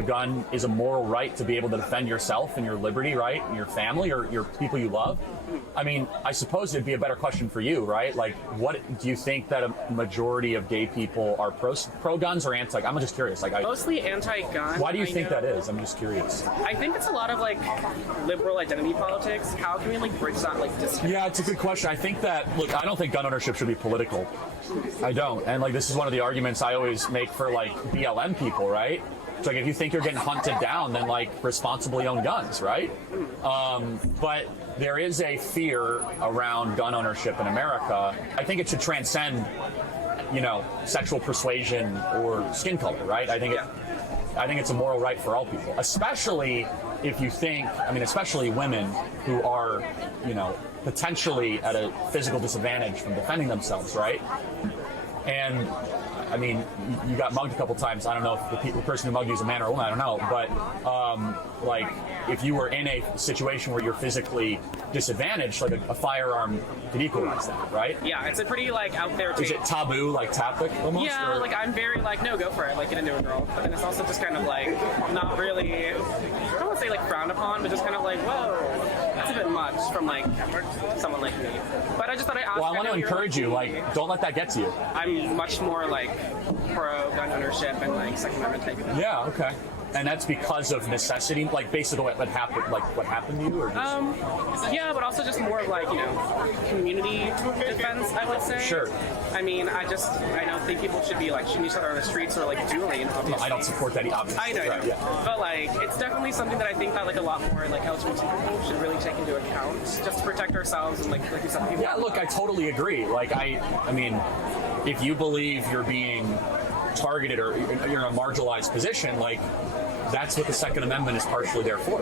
a gun is a moral right to be able to defend yourself and your liberty, right? And your family or your people you love. I mean, I suppose it'd be a better question for you, right? Like, what do you think that a majority of gay people are pro guns or anti? I'm just curious. Like, Mostly anti-gun. Why do you think that is? I'm just curious. I think it's a lot of like liberal identity politics. How can we like bridge that like distance? Yeah, it's a good question. I think that, look, I don't think gun ownership should be political. I don't. And like, this is one of the arguments I always make for like BLM people, right? It's like, if you think you're getting hunted down, then like responsibly own guns, right? But there is a fear around gun ownership in America. I think it should transcend, you know, sexual persuasion or skin color, right? I think it's a moral right for all people, especially if you think, I mean, especially women who are, you know, potentially at a physical disadvantage from defending themselves, right? And I mean, you got mugged a couple times. I don't know if the person who mugged you is a man or a woman. I don't know. But like, if you were in a situation where you're physically disadvantaged, like a firearm could equalize that, right? Yeah, it's a pretty like out there take. Is it taboo, like tactic almost? Yeah, like I'm very like, no, go for it, like get into a girl. But then it's also just kind of like not really, I don't want to say like frowned upon, but just kind of like, whoa, that's a bit much from like someone like me. But I just thought I'd ask. Well, I want to encourage you, like, don't let that get to you. I'm much more like pro gun ownership and like Second Amendment type of thing. Yeah, okay. And that's because of necessity, like basically what happened, like what happened to you, or just... yeah, but also just more of like, you know, community defense, I would say. Sure. I mean, I don't think people should be like shooting each other on the streets or like dueling. Obviously. I don't support that, obviously. I know, right, yeah. But like, it's definitely something that I think that like a lot more like LGBT people should really take into account, just to protect ourselves and like you said, people. Yeah, look, I totally agree. Like, I mean, if you believe you're being targeted or you're in a marginalized position, like, that's what the Second Amendment is partially there for.